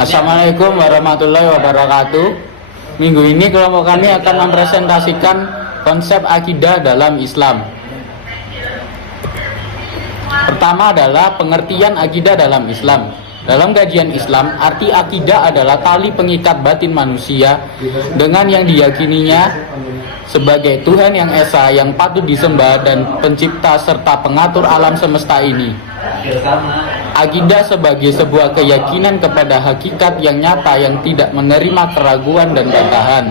Assalamualaikum warahmatullahi wabarakatuh. Minggu ini kelompok kami akan mempresentasikan konsep akidah dalam Islam. Pertama adalah pengertian akidah dalam Islam. Dalam kajian Islam, arti akidah adalah tali pengikat batin manusia dengan yang diyakininya sebagai Tuhan yang Esa, yang patut disembah dan pencipta serta pengatur alam semesta ini. Akidah sebagai sebuah keyakinan kepada hakikat yang nyata yang tidak menerima keraguan dan bantahan.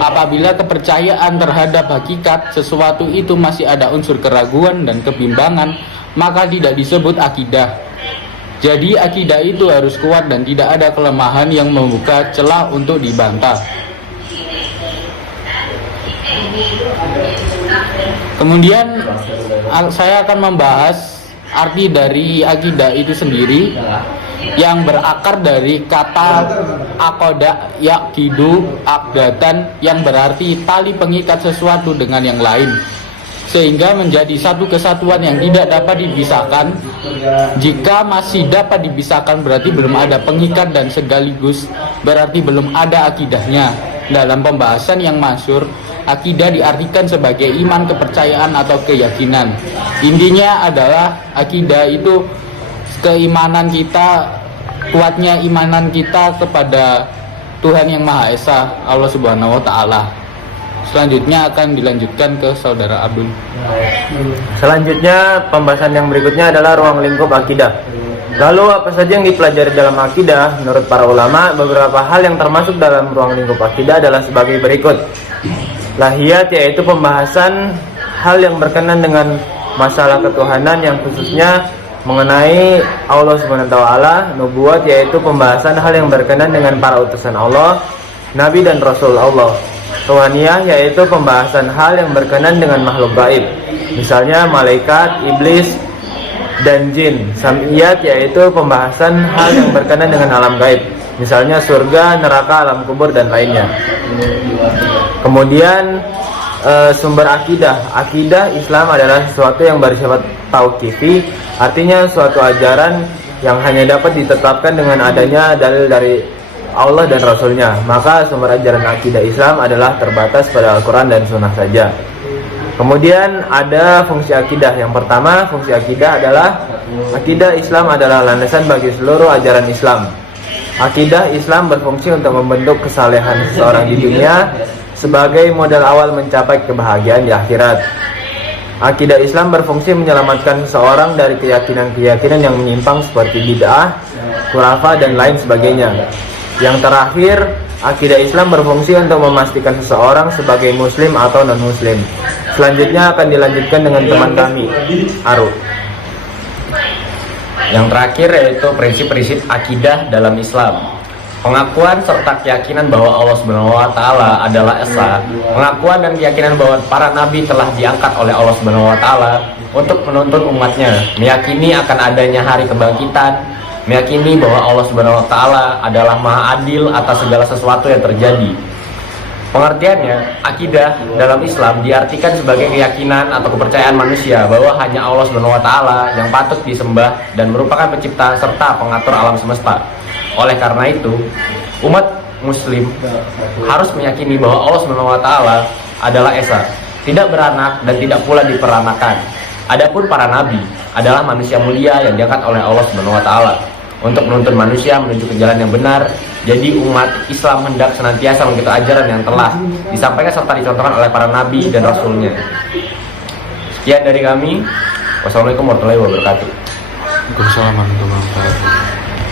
Apabila kepercayaan terhadap hakikat sesuatu itu masih ada unsur keraguan dan kebimbangan, maka tidak disebut akidah. Jadi akidah itu harus kuat dan tidak ada kelemahan yang membuka celah untuk dibantah. Kemudian saya akan membahas arti dari akidah itu sendiri yang berakar dari kata akoda yakidu akdatan yang berarti tali pengikat sesuatu dengan yang lain sehingga menjadi satu kesatuan yang tidak dapat dipisahkan. Jika masih dapat dipisahkan berarti belum ada pengikat dan sekaligus berarti belum ada akidahnya. Dalam pembahasan yang masyhur, akidah diartikan sebagai iman, kepercayaan atau keyakinan. Intinya adalah akidah itu keimanan kita, kuatnya imanan kita kepada Tuhan yang Maha Esa, Allah Subhanahu wa taala. Selanjutnya akan dilanjutkan ke Saudara Abdul. Selanjutnya pembahasan yang berikutnya adalah ruang lingkup akidah. Lalu apa saja yang dipelajari dalam akidah? Menurut para ulama, beberapa hal yang termasuk dalam ruang lingkup akidah adalah sebagai berikut. Lahiyat, yaitu pembahasan hal yang berkenan dengan masalah ketuhanan yang khususnya mengenai Allah Subhanahu wa taala. Nubuwat, yaitu pembahasan hal yang berkenan dengan para utusan Allah, nabi dan rasul Allah. Ruhaniyah, yaitu pembahasan hal yang berkenan dengan makhluk gaib, misalnya malaikat, iblis, dan jin. Sam'iyat, yaitu pembahasan hal yang berkenan dengan alam gaib, misalnya surga, neraka, alam kubur, dan lainnya. Kemudian sumber akidah. Akidah Islam adalah sesuatu yang bersifat tauqifi, artinya suatu ajaran yang hanya dapat ditetapkan dengan adanya dalil dari Allah dan Rasulnya. Maka sumber ajaran akidah Islam adalah terbatas pada Al-Quran dan Sunnah saja. Kemudian ada fungsi akidah. Yang pertama, fungsi akidah adalah akidah Islam adalah landasan bagi seluruh ajaran Islam. Akidah Islam berfungsi untuk membentuk kesalehan seseorang di dunia sebagai modal awal mencapai kebahagiaan di akhirat. Akidah Islam berfungsi menyelamatkan seseorang dari keyakinan-keyakinan yang menyimpang seperti bid'ah, khurafah, dan lain sebagainya. Yang terakhir, akidah Islam berfungsi untuk memastikan seseorang sebagai muslim atau non-muslim. Selanjutnya akan dilanjutkan dengan teman kami, Aru. Yang terakhir yaitu prinsip-prinsip akidah dalam Islam. Pengakuan serta keyakinan bahwa Allah Subhanahu wa taala adalah Esa. Pengakuan dan keyakinan bahwa para nabi telah diangkat oleh Allah Subhanahu wa taala untuk menuntun umatnya. Meyakini akan adanya hari kebangkitan. Meyakini bahwa Allah Subhanahu wa taala adalah Maha Adil atas segala sesuatu yang terjadi. Pengertiannya, akidah dalam Islam diartikan sebagai keyakinan atau kepercayaan manusia bahwa hanya Allah Subhanahu wa taala yang patut disembah dan merupakan pencipta serta pengatur alam semesta. Oleh karena itu, umat muslim harus meyakini bahwa Allah Subhanahu wa taala adalah Esa, tidak beranak dan tidak pula diperanakan. Adapun para nabi adalah manusia mulia yang diangkat oleh Allah Subhanahu wa taala untuk menuntun manusia menuju ke jalan yang benar. Jadi umat Islam hendak senantiasa mengikuti ajaran yang telah disampaikan serta dicontohkan oleh para nabi dan rasulnya. Sekian dari kami. Wassalamualaikum warahmatullahi wabarakatuh. Waalaikumsalam warahmatullahi wabarakatuh.